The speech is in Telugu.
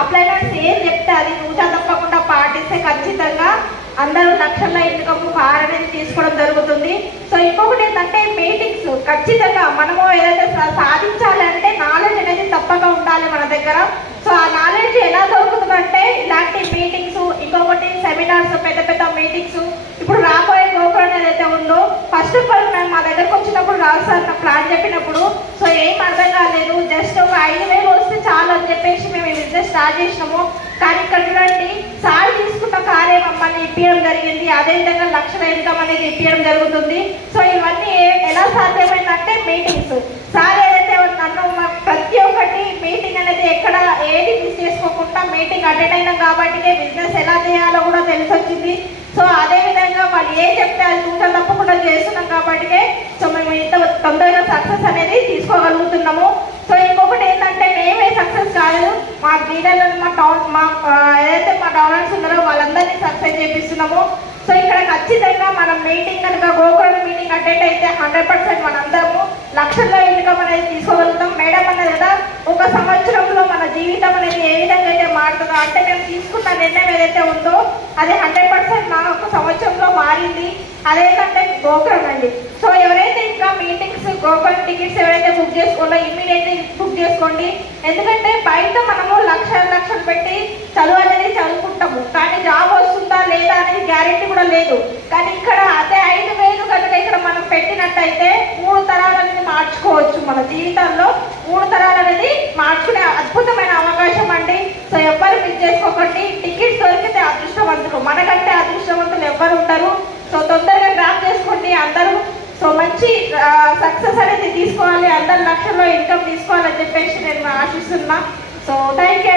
అప్లైనర్స్ ఏం చెప్తే అది తూచా తప్పకుండా పాటిస్తే ఖచ్చితంగా అందరూ లక్షల ఇన్కమ్ కార్ అనేది తీసుకోవడం జరుగుతుంది. సో ఇంకొకటి ఏంటంటే మీటింగ్స్ ఖచ్చితంగా మనము ఏదైతే సాధించాలి అంటే నాలెడ్జ్ అనేది తప్పక ఉండాలి మన దగ్గర. సో ఆ నాలెడ్జ్ ఎలా దొరుకుతుందంటే ఇలాంటి మీటింగ్స్, ఇంకొకటి సెమినార్స్, పెద్ద పెద్ద మీటింగ్స్. ఇప్పుడు రాబోయే గోకులం ఏదైతే ఉందో ఫస్ట్ ఆఫ్ ఆల్ మేము మా దగ్గరకు వచ్చినప్పుడు రావు సార్ నాకు ప్లాన్ చెప్పినప్పుడు సో ఏం అర్థం కాలేదు, జస్ట్ ఒక 5,000 వస్తే చాలు అని చెప్పేసి మేము ఈ బిజినెస్ స్టార్ట్ చేసినాము. కానీ ఇక్కడ చూడండి సార్ తీసుకున్న కారే మమ్మల్ని ఇప్పించడం జరిగింది, అదేవిధంగా లక్షల ఇన్కమ్ అనేది ఇప్పించడం జరుగుతుంది. సో ఇవన్నీ ఎలా సాధ్యమైందంటే మీటింగ్స్. సార్ ఏదైతే నన్ను ప్రతి ఒక్కటి మీటింగ్ అనేది ఎక్కడ ఏది మిస్ చేసుకోకుండా మీటింగ్ అటెండ్ అయినాం కాబట్టి బిజినెస్ ఎలా చేయాలో కూడా తెలిసి వచ్చింది. సో అదేవిధంగా వాళ్ళు ఏ చెప్తే అది తూచా తప్పకుండా చేస్తున్నాం కాబట్టి సో మేము ఇంత తొందరగా సక్సెస్ అనేది తీసుకోగలుగుతున్నాము. సో ఇంకొకటి ఏంటంటే మేమే సక్సెస్ కాదు, మా లీడర్లను మా ఏదైతే మా డౌనర్స్ ఉన్నారో వాళ్ళందరినీ సక్సెస్ చేపిస్తున్నాము. సో ఇక్కడ ఖచ్చితంగా మనం మీటింగ్ కనుక గోకులం మీటింగ్ అటెండ్ అయితే 100% మనందరము లక్షల్లో ఇన్కమ్ అనేది తీసుకోగలుగుతాం. మేడం అన్నది కదా ఒక సంవత్సరంలో మన జీవితం అనేది ఏ విధంగా అయితే మారుతుందో, అంటే మేము తీసుకున్న నిర్ణయం ఏదైతే ఉందో అది 100% నా ఒక సంవత్సరంలో మారింది. అదేంటంటే గోకులం అండి. సో ఎవరైతే ఇంకా మీటింగ్స్ గోకులం టికెట్స్ ఎవరైతే బుక్ చేసుకోవాలో ఇమ్మీడియట్లీ బుక్ చేసుకోండి. ఎందుకంటే బయట మనము లక్షలు పెట్టి చదువు అనేది చదువుకుంటాము, కానీ జాబ్ వస్తుందా లేదా అనేది గ్యారెంటీ కూడా లేదు. కానీ ఇక్కడ అదే 5,000 కనుక ఇక్కడ మనం పెట్టినట్టయితే 3 తరాలు అనేది మార్చుకోవచ్చు. మన జీవితాల్లో 3 తరాలు అనేది మార్చుకునే అద్భుతమైన అవకాశం అండి. సో ఎవ్వరు మిస్ చేసుకోకండి. టికెట్స్ దొరికితే అదృష్టవంతులు, మనకంటే అదృష్టవంతులు ఎవ్వరు ఉంటారు. సో తొందరగా గ్రాప్ చేసుకోండి అందరూ. సో మంచి సక్సెస్ అనేది తీసుకోవాలి, అందరు లక్షల్లో ఇన్కమ్ తీసుకోవాలని చెప్పేసి నేను ఆశిస్తున్నా. So thank you.